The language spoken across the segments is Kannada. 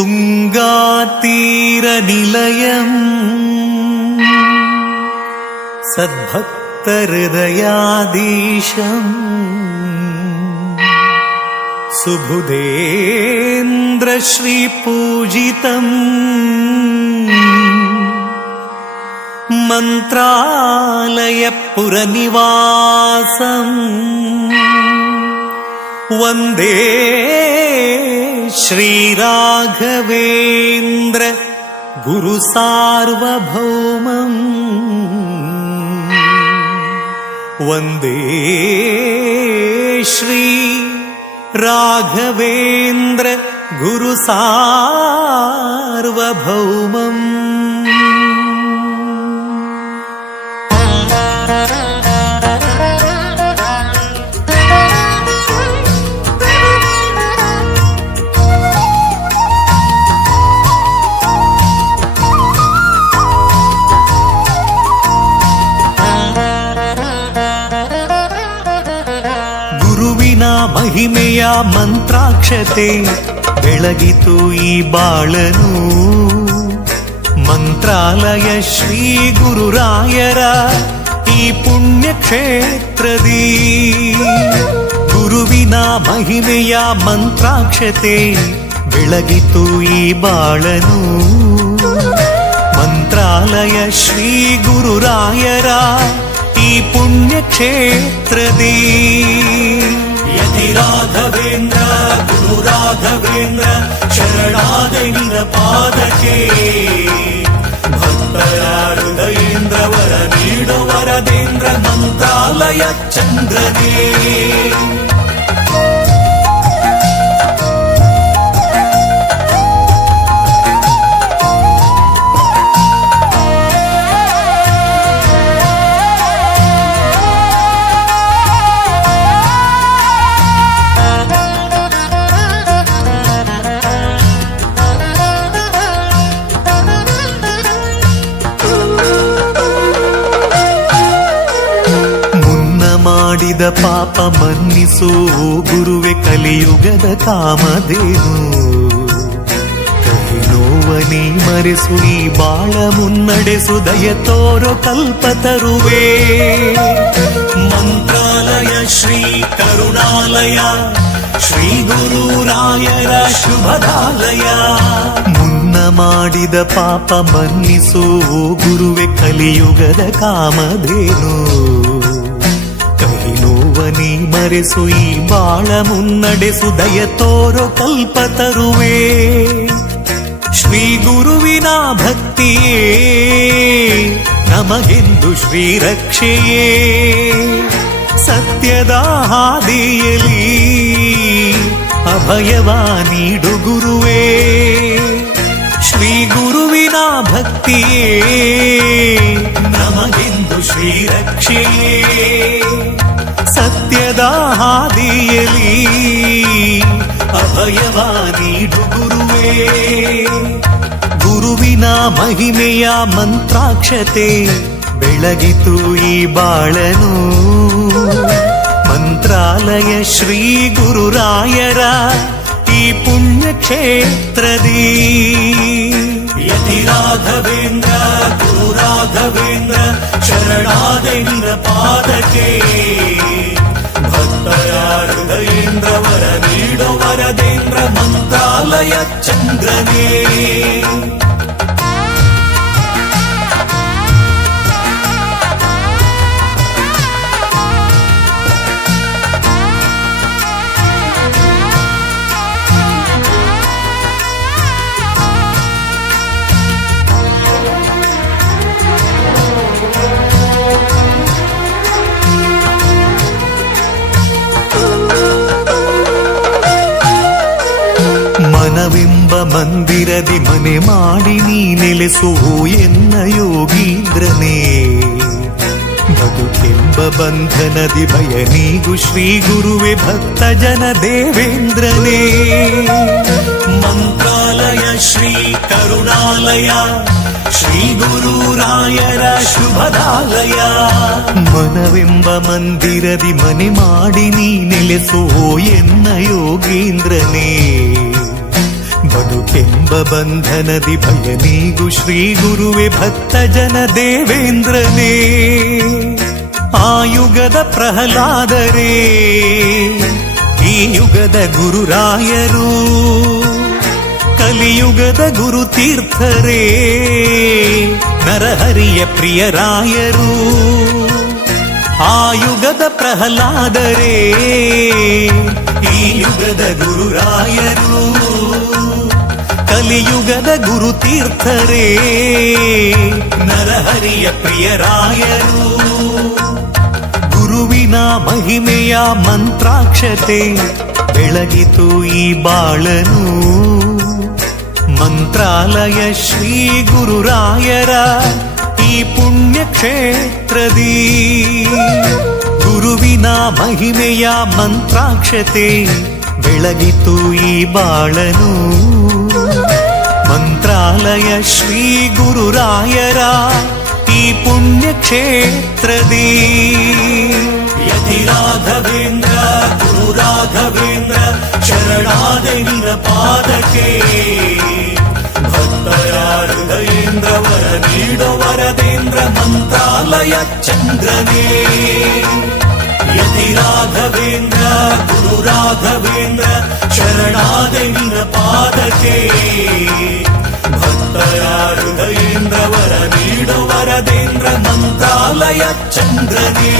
ತುಂಗಾತೀರನಿಲಯಂ ಸದ್ಭಕ್ತಹೃದಯಾಧೀಶಂ ಸುಬುಧೇಂದ್ರ ಶ್ರೀಪೂಜಿತಂ ಮಂತ್ರಾಲಯ ಪುರನಿವಾಸಂ ವಂದೇ ಶ್ರೀರಾಘವೇಂದ್ರ ಗುರು ಸಾರ್ವಭೌಮಂ ವಂದೇ ಶ್ರೀ ರಾಘವೇಂದ್ರ ಗುರು ಸಾರ್ವಭೌಮಂ. ಮಹಿಮೆಯ ಮಂತ್ರಾಕ್ಷತೆ ಬೆಳಗಿತು ಈ ಬಾಳನು. ಮಂತ್ರಾಲಯ ಶ್ರೀ ಗುರುರಾಯರ ಈ ಪುಣ್ಯ ಕ್ಷೇತ್ರದಿ ಗುರುವಿನ ಮಹಿಮೆಯ ಮಂತ್ರಾಕ್ಷತೆ ಬೆಳಗಿತು ಈ ಬಾಳನು. ಮಂತ್ರಾಲಯ ಶ್ರೀ ಗುರುರಾಯರ ಈ ಪುಣ್ಯ ಕ್ಷೇತ್ರದಿ ಯತಿ ರಾಘವೇಂದ್ರ ಗುರು ರಾಘವೇಂದ್ರ ಶರಣಾದೆ ನಿನ ಪಾದಕ್ಕೆ. ಭಕ್ತರ ಹೃದಯೇಂದ್ರ ವರ ನೀಡೋ ವರದೇಂದ್ರ ಮಂತ್ರಾಲಯ ಚಂದ್ರನೇ. ಮಾಡಿದ ಪಾಪ ಮನ್ನಿಸು ಗುರುವೆ ಕಲಿಯುಗದ ಕಾಮಧೇನು. ಕಹಿ ನೋವನಿ ಮರೆಸು ಈ ಬಾಳ ಮುನ್ನಡೆಸು ದಯ ತೋರೋ ಕಲ್ಪತರುವೆ. ಮಂತ್ರಾಲಯ ಶ್ರೀ ಕರುಣಾಲಯ ಶ್ರೀ ಗುರುರಾಯರ ಶುಭದಾಲಯ. ಮುನ್ನ ಮಾಡಿದ ಪಾಪ ಮನ್ನಿಸು ಗುರುವೆ ಕಲಿಯುಗದ ಕಾಮಧೇನು. ನೋವನಿ ಮರೆಸು ಈ ಬಾಳ ಮುನ್ನಡೆಸು ದಯ ತೋರೋ ಕಲ್ಪತರುವೆ. ಶ್ರೀ ಗುರುವಿನ ಭಕ್ತಿಯೇ ನಮಗೆಂದು ಶ್ರೀ ರಕ್ಷೆಯೇ. ಸತ್ಯದ ಹಾದಿಯಲಿ ಅಭಯವ ನೀಡು ಗುರುವೇ. ಶ್ರೀ ಗುರುವಿನ ಭಕ್ತಿಯೇ ನಮಗೆಂದು ಶ್ರೀ ರಕ್ಷೆಯೇ. ಸತ್ಯದ ಹಾದಿಯಲಿ ಅಭಯವ ನೀಡು ಗುರುವೇ. ಗುರುವಿನ ಮಹಿಮೆಯ ಮಂತ್ರಾಕ್ಷತೆ ಬೆಳಗಿತು ಈ ಬಾಳನು. ಮಂತ್ರಾಲಯ ಶ್ರೀ ಗುರುರಾಯರ ಈ ಪುಣ್ಯ ಕ್ಷೇತ್ರದಿ ಯತಿ ರಾಘವೇಂದ್ರ ಗುರು ರಾಘವೇಂದ್ರ ಶರಣಾದೆ ನಿನ ಪಾದಕ್ಕೆ. ಭಕ್ತರ ಹೃದಯೇಂದ್ರ ವರ ನೀಡೋ ವರದೇಂದ್ರ ಮಂತ್ರಾಲಯ ಚಂದ್ರನೇ. ಮನವೆಂಬ ಮಂದಿರದಿ ಮನೆ ಮಾಡಿ ನೀ ನೆಲೆಸು ಎನ್ನ ಯೋಗೀಂದ್ರನೇ. ಬದುಕೆಂಬ ಬಂಧನದಿ ಭಯ ನೀಗು ಶ್ರೀ ಗುರುವೆ ಭಕ್ತ ಜನ ದೇವೇಂದ್ರನೇ. ಮಂತ್ರಾಲಯ ಶ್ರೀ ಕರುಣಾಲಯ ಶ್ರೀ ಗುರುರಾಯರ ಶುಭದಾಲಯ. ಮನವೆಂಬ ಮಂದಿರದಿ ಮನೆ ಮಾಡಿ ನೀ ನೆಲೆಸು ಎನ್ನ ಯೋಗೀಂದ್ರನೇ. ಬದುಕೆಂಬ ಬಂಧನದಿ ಭಯ ನೀಗು ಶ್ರೀ ಗುರುವೆ ಭಕ್ತ ಜನ ದೇವೇಂದ್ರನೇ. ಆ ಯುಗದ ಪ್ರಹ್ಲಾದರೇ ಈ ಯುಗದ ಗುರುರಾಯರು, ಕಲಿಯುಗದ ಗುರು ತೀರ್ಥರೇ ನರಹರಿಯ ಪ್ರಿಯರಾಯರು. ಆ ಯುಗದ ಪ್ರಹ್ಲಾದರೇ ಈ ಯುಗದ ಗುರುರಾಯರು, ಕಲಿಯುಗದ ಗುರು ತೀರ್ಥರೇ ನರಹರಿಯ ಪ್ರಿಯರಾಯರು. ಗುರುವಿನ ಮಹಿಮೆಯ ಮಂತ್ರಾಕ್ಷತೆ ಬೆಳಗಿತು ಈ ಬಾಳನು. ಮಂತ್ರಾಲಯ ಶ್ರೀ ಗುರುರಾಯರ ಈ ಪುಣ್ಯ ಕ್ಷೇತ್ರದಿ, ಗುರುವಿನ ಮಹಿಮೆಯ ಮಂತ್ರಾಕ್ಷತೆ ಬೆಳಗಿತು ಈ ಬಾಳನು. ಮಂತ್ರಾಲಯ ಶ್ರೀ ಗುರುರಾಯರ ಈ ಪುಣ್ಯ ಕ್ಷೇತ್ರದಿ. ಯತಿ ರಾಘವೇಂದ್ರ ಗುರು ರಾಘವೇಂದ್ರ ಶರಣಾದೆ ನಿನ ಪಾದಕ್ಕೆ. ಭಕ್ತರ ಹೃದಯೇಂದ್ರ ವರ ನೀಡೋ ವರದೇಂದ್ರ ಮಂತ್ರಾಲಯ ಚಂದ್ರನೇ. ಯತಿ ರಾಘವೇಂದ್ರ ಗುರು ರಾಘವೇಂದ್ರ ಶರಣಾದೆ ನಿನ ಪಾದಕ್ಕೆ. ಭಕ್ತರ ಹೃದಯೇಂದ್ರ ವರ ನೀಡೋ ವರದೇಂದ್ರ ಮಂತ್ರಾಲಯ ಚಂದ್ರನೇ.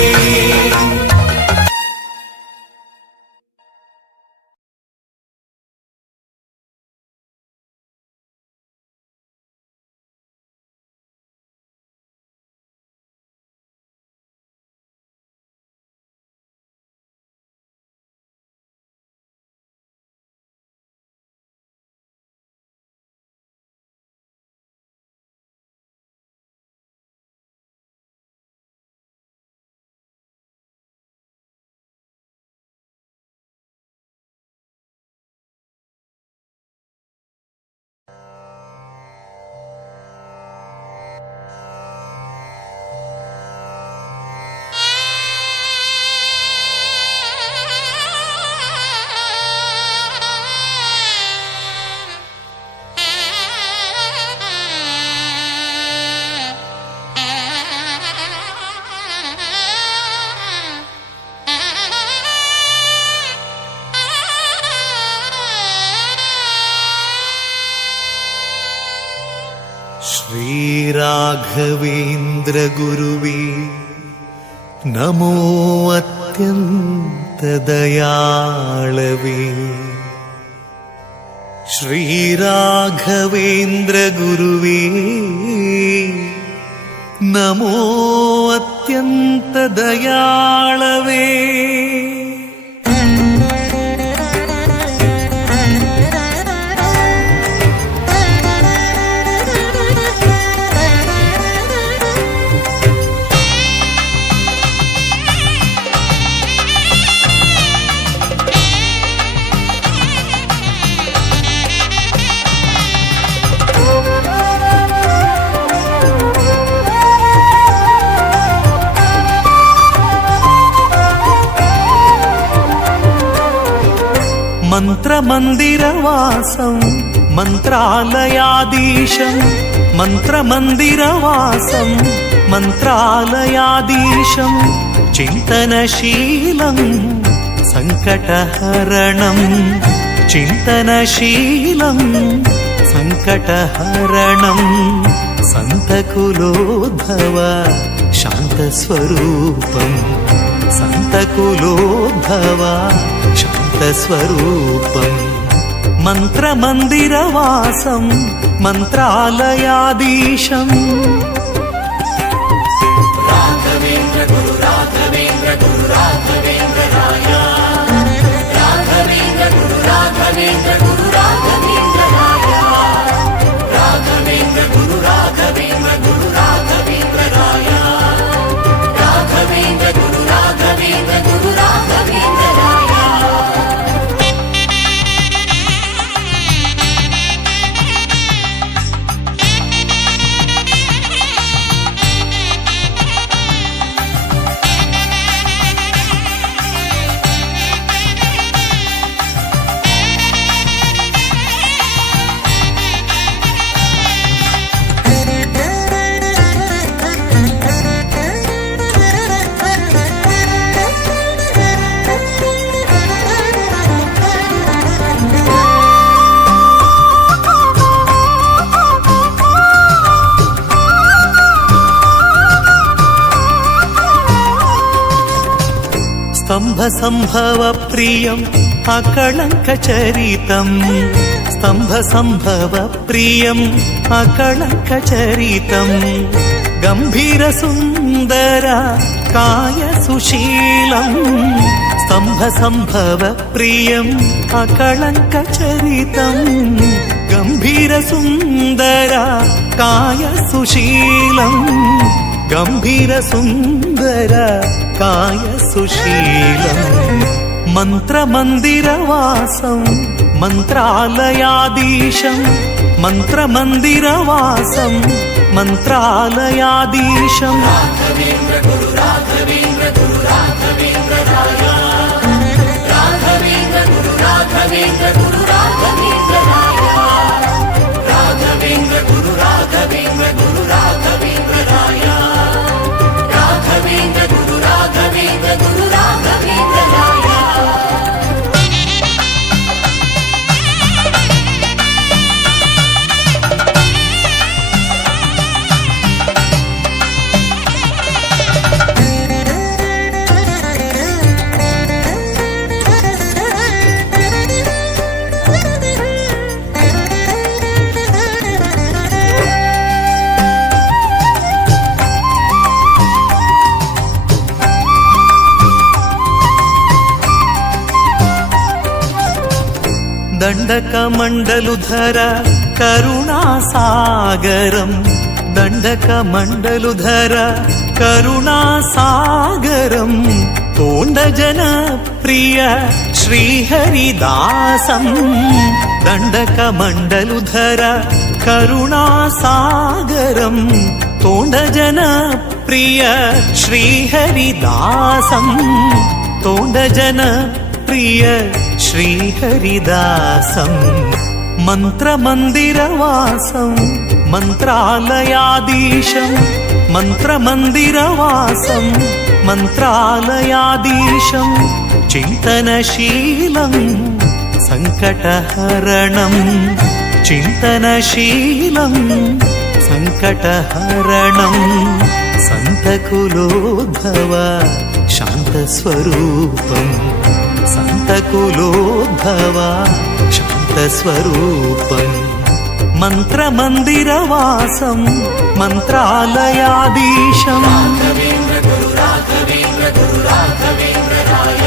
ಶ್ರೀರಾಘವೇಂದ್ರ ಗುರುವೇ ನಮೋ ಅತ್ಯಂತ ದಯಾಳವೇ. ಶ್ರೀರಾಘವೇಂದ್ರ ಗುರುವೇ ನಮೋ ಅತ್ಯಂತ ದಯಾಳವೇ. ಮಂತ್ರಮಂದಿರವಾಸಂ ಮಂತ್ರಾಲಯಾಧೀಶಂ, ಮಂತ್ರಮಂದಿರವಾಸಂ ಮಂತ್ರಾಲಯಾಧೀಶಂ, ಚಿಂತನಶೀಲಂ ಸಂಕಟಹರಣಂ, ಚಿಂತನಶೀಲಂ ಸಂಕಟಹರಣಂ, ಸಂತಕುಲೋದ್ಭವ ಶಾಂತಸ್ವರೂಪಂ, ಸಂತಕುಲೋದ್ಭವ ಶಾಂತಸ್ವರೂಪಂ. ಮಂತ್ರಮಂದಿರವಾಸಂ ಮಂತ್ರಾಲಯಾಧೀಶಂ. ರಾಘವೇಂದ್ರ ಗುರು ರಾಘವೇಂದ್ರ ಗುರು ರಾಘವೇಂದ್ರಾಯ, ರಾಘವೇಂದ್ರ ಗುರು ರಾಘವೇಂದ್ರ ಗುರು ರಾಘವೇಂದ್ರಾಯ, ರಾಘವೇಂದ್ರ ಗುರು ರಾಘವೇಂದ್ರ ಗುರು ರಾಘವೇಂದ್ರಾಯ, ರಾಘವೇಂದ್ರ ಗುರು ರಾಘವೇಂದ್ರ ಗುರು ರಾಘವೇಂದ್ರಾಯ. स्तंभ संभव प्रियम् अकलंक चरितम् स्तंभ संभव प्रियम् अकलंक चरितम् गंभीर सुंदर काय सुशीलम् स्तंभ संभव प्रियम् अकलंक चरितम् गंभीर सुंदर काय सुशीलम् गंभीर सुंदर काय सुशीलम् मन्त्रमन्दिरवासं मन्त्रालयाधीशं मन्त्रमन्दिरवासं मन्त्रालयाधीशं राघवेन्द्र गुरु राघवेन्द्र गुरु राघवेन्द्र राय राघवेन्द्र गुरु राघवेन्द्र गुरु राघवेन्द्र राय राघवेन्द्र गुरु राघवेन्द्र गुरु राघवेन्द्र राय राघवेन्द्र गुरु राघवेन्द्र गुरु राघवेन्द्र राय दण्डकमण्डलुधर करुणासागरम् दण्डकमण्डलुधर करुणासागरम् तोण्डजनप्रिय श्रीहरिदासम् दण्डकमण्डलुधर करुणासागरम् तोण्डजनप्रिय श्रीहरिदासम् तोण्डजनप्रिय श्रीहरिदासम् मन्त्रमन्दिरवासं मन्त्रालयाधीशं मन्त्रमन्दिरवासं मन्त्रालयाधीशं चिन्तनशीलं सङ्कटहरणं चिन्तनशीलं सङ्कटहरणं सन्तकुलोद्भव शान्तस्वरूपम् सन्तकुलोद्भव शान्तस्वरूपम् मन्त्रमन्दिरवासं मन्त्रालयाधीशम् राघवेन्द्र गुरु राघवेन्द्र गुरु राघवेन्द्र राय